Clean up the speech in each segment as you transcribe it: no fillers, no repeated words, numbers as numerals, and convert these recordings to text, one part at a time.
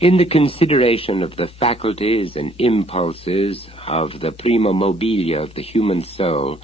In the consideration of the faculties and impulses of the prima mobilia of the human soul,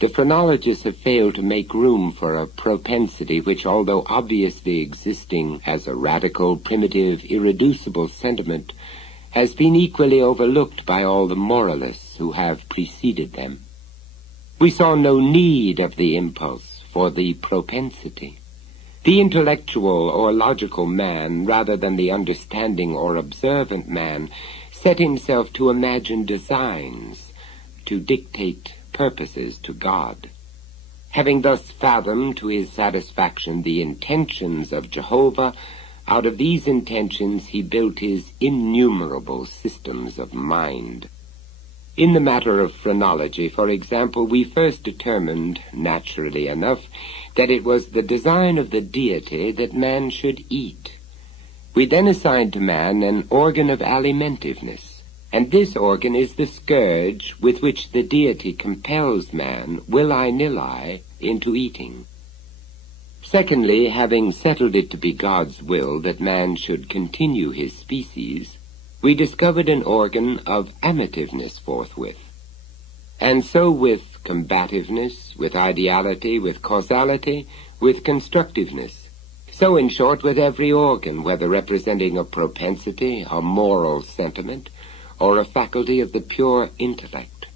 the phrenologists have failed to make room for a propensity which, although obviously existing as a radical, primitive, irreducible sentiment, has been equally overlooked by all the moralists who have preceded them. We saw no need of the impulse for the propensity. The intellectual or logical man, rather than the understanding or observant man, set himself to imagine designs, to dictate purposes to God. Having thus fathomed to his satisfaction the intentions of Jehovah, out of these intentions he built his innumerable systems of mind. In the matter of phrenology, for example, we first determined, naturally enough, that it was the design of the deity that man should eat. We then assigned to man an organ of alimentiveness, and this organ is the scourge with which the deity compels man, willy-nilly, into eating. Secondly, having settled it to be God's will that man should continue his species, we discovered an organ of amativeness forthwith. And so with combativeness, with ideality, with causality, with constructiveness. So, in short, with every organ, whether representing a propensity, a moral sentiment, or a faculty of the pure intellect.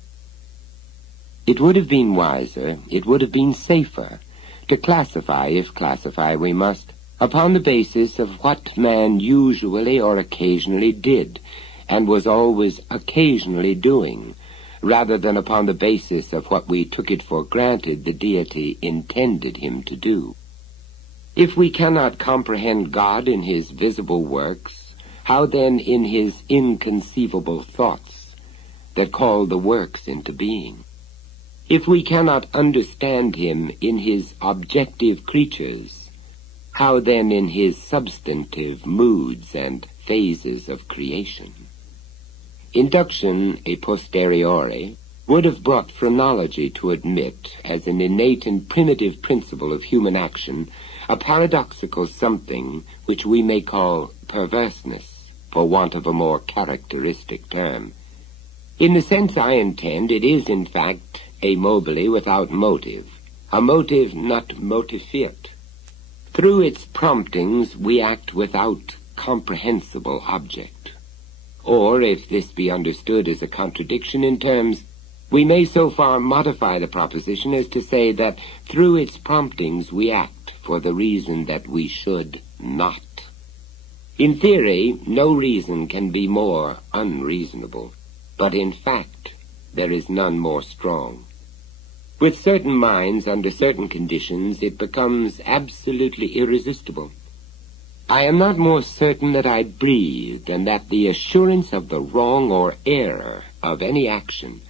It would have been wiser, it would have been safer, to classify, if classify we must, upon the basis of what man usually or occasionally did, and was always occasionally doing, rather than upon the basis of what we took it for granted the deity intended him to do. If we cannot comprehend God in his visible works, how then in his inconceivable thoughts that call the works into being? If we cannot understand him in his objective creatures, how then in his substantive moods and phases of creation? Induction a posteriori would have brought phrenology to admit, as an innate and primitive principle of human action, a paradoxical something which we may call perverseness, for want of a more characteristic term. In the sense I intend, it is in fact a mobile without motive, a motive not motifiet. Through its promptings we act without comprehensible object. Or, if this be understood as a contradiction in terms, we may so far modify the proposition as to say that through its promptings we act for the reason that we should not. In theory, no reason can be more unreasonable, but in fact there is none more strong. With certain minds, under certain conditions, it becomes absolutely irresistible. I am not more certain that I breathe than that the assurance of the wrong or error of any action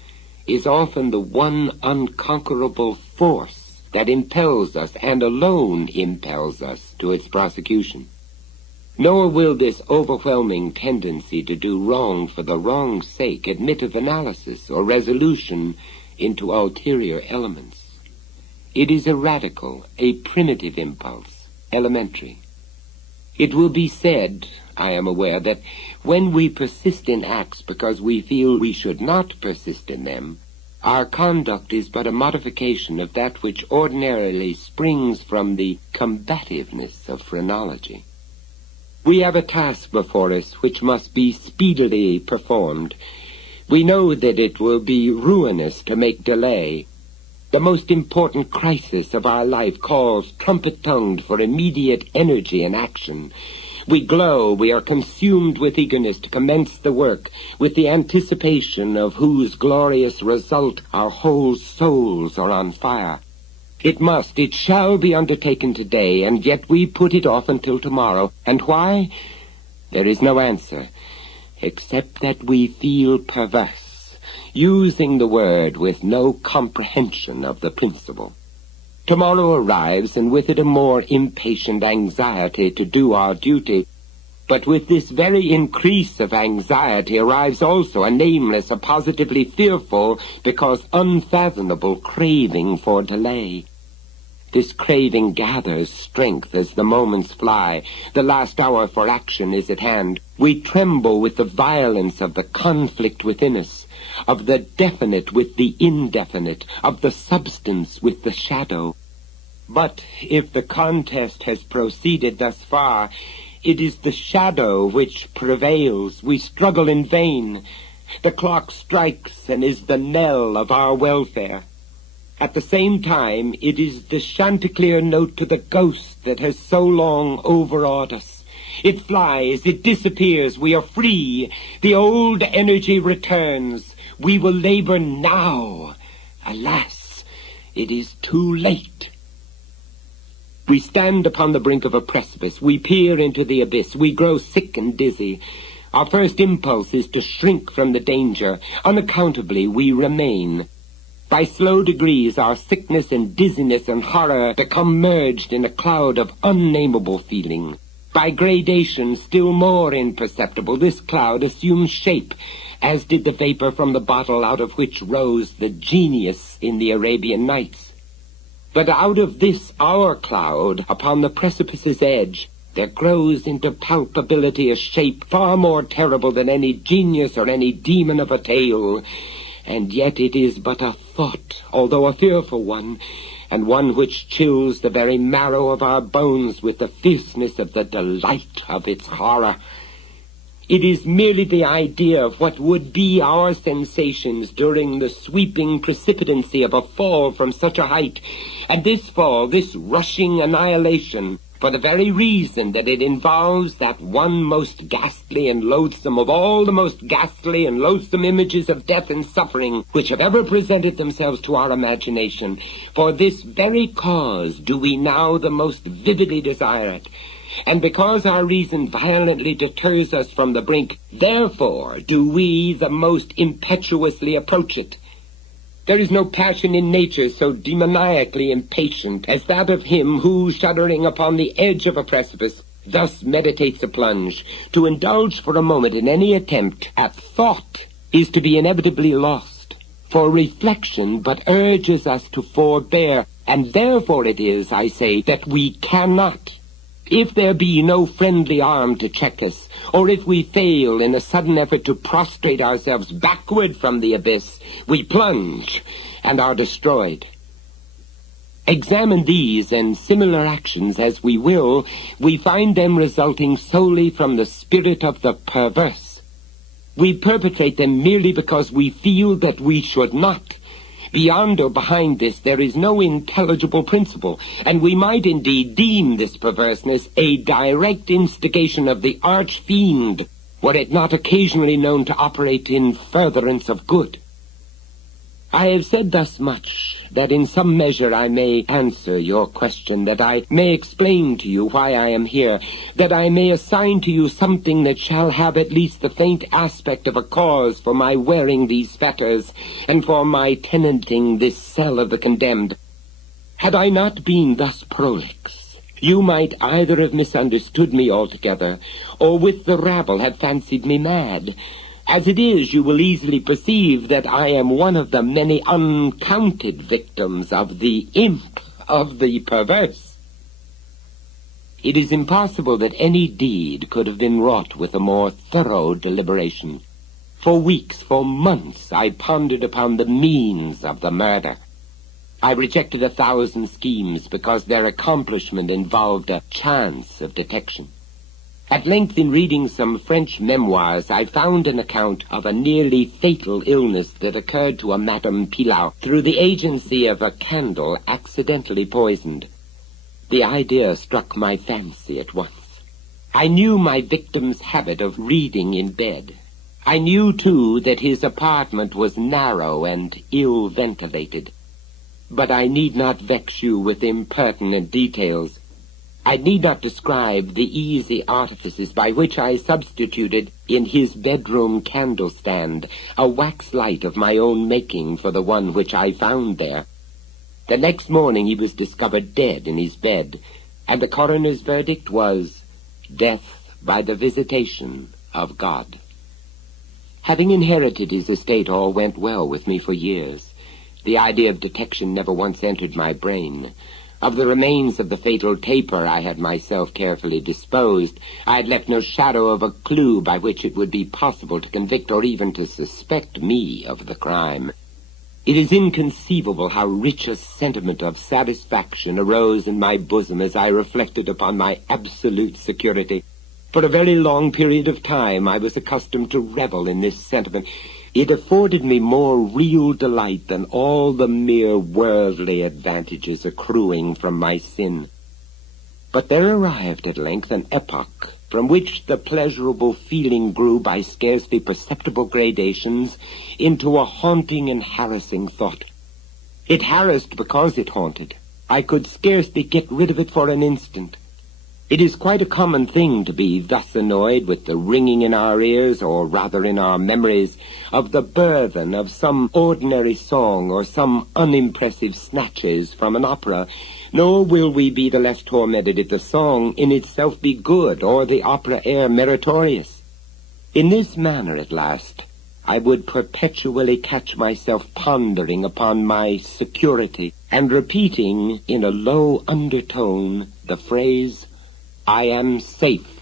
is often the one unconquerable force that impels us, and alone impels us, to its prosecution. Nor will this overwhelming tendency to do wrong for the wrong's sake admit of analysis or resolution into ulterior elements. It is a radical, a primitive impulse, elementary. It will be said, I am aware, that when we persist in acts because we feel we should not persist in them, our conduct is but a modification of that which ordinarily springs from the combativeness of phrenology. We have a task before us which must be speedily performed. We know that it will be ruinous to make delay. The most important crisis of our life calls trumpet-tongued for immediate energy and action. We glow, we are consumed with eagerness to commence the work, with the anticipation of whose glorious result our whole souls are on fire. It shall be undertaken today, and yet we put it off until tomorrow. And why? There is no answer, except that we feel perverse, using the word with no comprehension of the principle. Tomorrow arrives, and with it a more impatient anxiety to do our duty. But with this very increase of anxiety arrives also a nameless, a positively fearful, because unfathomable craving for delay. This craving gathers strength as the moments fly. The last hour for action is at hand. We tremble with the violence of the conflict within us, of the definite with the indefinite, of the substance with the shadow. But if the contest has proceeded thus far, it is the shadow which prevails. We struggle in vain. The clock strikes and is the knell of our welfare. At the same time, it is the chanticleer note to the ghost that has so long overawed us. It flies, it disappears, we are free. The old energy returns. We will labor now. Alas, it is too late. We stand upon the brink of a precipice. We peer into the abyss. We grow sick and dizzy. Our first impulse is to shrink from the danger. Unaccountably, we remain. By slow degrees, our sickness and dizziness and horror become merged in a cloud of unnameable feeling. By gradation, still more imperceptible, this cloud assumes shape, as did the vapor from the bottle out of which rose the genius in the Arabian Nights. But out of this our cloud, upon the precipice's edge, there grows into palpability a shape far more terrible than any genius or any demon of a tale. And yet it is but a thought, although a fearful one, and one which chills the very marrow of our bones with the fierceness of the delight of its horror. It is merely the idea of what would be our sensations during the sweeping precipitancy of a fall from such a height, and this fall, this rushing annihilation, for the very reason that it involves that one most ghastly and loathsome of all the most ghastly and loathsome images of death and suffering which have ever presented themselves to our imagination. For this very cause do we now the most vividly desire it. And because our reason violently deters us from the brink, therefore do we the most impetuously approach it. There is no passion in nature so demoniacally impatient as that of him who, shuddering upon the edge of a precipice, thus meditates a plunge. To indulge for a moment in any attempt at thought is to be inevitably lost, for reflection but urges us to forbear, and therefore it is, I say, that we cannot. If there be no friendly arm to check us, or if we fail in a sudden effort to prostrate ourselves backward from the abyss, we plunge and are destroyed. Examine these and similar actions as we will, we find them resulting solely from the spirit of the perverse. We perpetrate them merely because we feel that we should not. Beyond or behind this, there is no intelligible principle, and we might indeed deem this perverseness a direct instigation of the arch-fiend, were it not occasionally known to operate in furtherance of good. I have said thus much, that in some measure I may answer your question, that I may explain to you why I am here, that I may assign to you something that shall have at least the faint aspect of a cause for my wearing these fetters, and for my tenanting this cell of the condemned. Had I not been thus prolix, you might either have misunderstood me altogether, or with the rabble have fancied me mad. As it is, you will easily perceive that I am one of the many uncounted victims of the imp of the perverse. It is impossible that any deed could have been wrought with a more thorough deliberation. For weeks, for months, I pondered upon the means of the murder. I rejected 1,000 schemes because their accomplishment involved a chance of detection. At length, in reading some French memoirs, I found an account of a nearly fatal illness that occurred to a Madame Pilau through the agency of a candle accidentally poisoned. The idea struck my fancy at once. I knew my victim's habit of reading in bed. I knew, too, that his apartment was narrow and ill-ventilated. But I need not vex you with impertinent details. I need not describe the easy artifices by which I substituted in his bedroom candle-stand a wax light of my own making for the one which I found there. The next morning he was discovered dead in his bed, and the coroner's verdict was death by the visitation of God. Having inherited his estate, all went well with me for years. The idea of detection never once entered my brain. Of the remains of the fatal taper I had myself carefully disposed, I had left no shadow of a clue by which it would be possible to convict or even to suspect me of the crime. It is inconceivable how rich a sentiment of satisfaction arose in my bosom as I reflected upon my absolute security. For a very long period of time I was accustomed to revel in this sentiment. It afforded me more real delight than all the mere worldly advantages accruing from my sin. But there arrived at length an epoch from which the pleasurable feeling grew by scarcely perceptible gradations into a haunting and harassing thought. It harassed because it haunted. I could scarcely get rid of it for an instant. It is quite a common thing to be thus annoyed with the ringing in our ears, or rather in our memories, of the burthen of some ordinary song or some unimpressive snatches from an opera, nor will we be the less tormented if the song in itself be good, or the opera air meritorious. In this manner, at last, I would perpetually catch myself pondering upon my security, and repeating in a low undertone the phrase, "I am safe."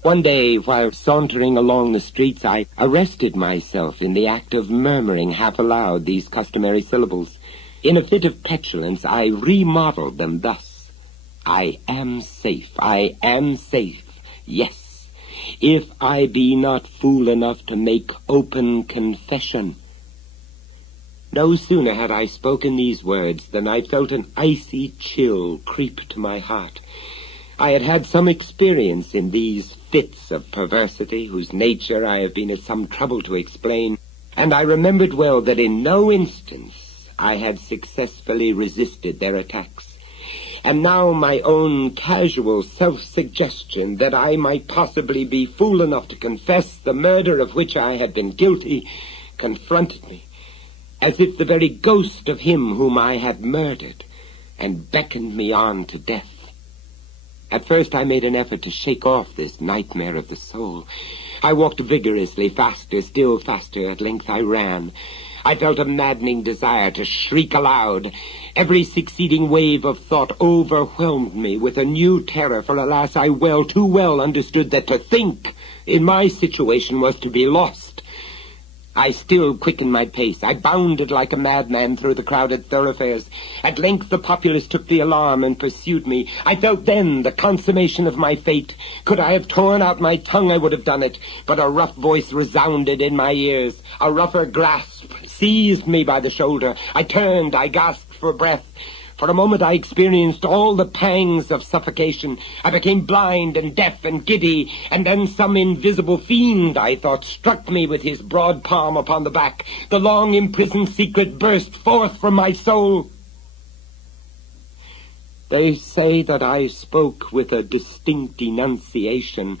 One day, while sauntering along the streets, I arrested myself in the act of murmuring half aloud these customary syllables. In a fit of petulance, I remodeled them thus: "I am safe, I am safe, yes, if I be not fool enough to make open confession." No sooner had I spoken these words than I felt an icy chill creep to my heart. I had had some experience in these fits of perversity, whose nature I have been at some trouble to explain, and I remembered well that in no instance I had successfully resisted their attacks. And now my own casual self-suggestion that I might possibly be fool enough to confess the murder of which I had been guilty confronted me, as if the very ghost of him whom I had murdered, and beckoned me on to death. At first I made an effort to shake off this nightmare of the soul. I walked vigorously, faster, still faster. At length I ran. I felt a maddening desire to shriek aloud. Every succeeding wave of thought overwhelmed me with a new terror, for alas, I too well understood that to think in my situation was to be lost. I still quickened my pace. I bounded like a madman through the crowded thoroughfares. At length the populace took the alarm and pursued me. I felt then the consummation of my fate. Could I have torn out my tongue, I would have done it, but a rough voice resounded in my ears. A rougher grasp seized me by the shoulder. I turned, I gasped for breath. For a moment I experienced all the pangs of suffocation. I became blind and deaf and giddy, and then some invisible fiend, I thought, struck me with his broad palm upon the back. The long imprisoned secret burst forth from my soul. They say that I spoke with a distinct enunciation,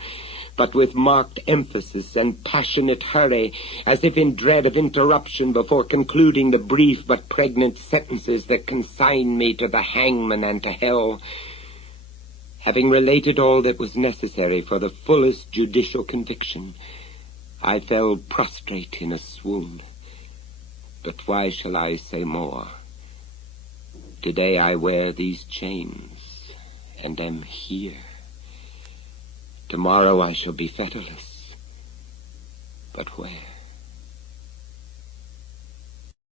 but with marked emphasis and passionate hurry, as if in dread of interruption before concluding the brief but pregnant sentences that consign me to the hangman and to hell. Having related all that was necessary for the fullest judicial conviction, I fell prostrate in a swoon. But why shall I say more? Today I wear these chains, and am here. Tomorrow I shall be fetterless. But where?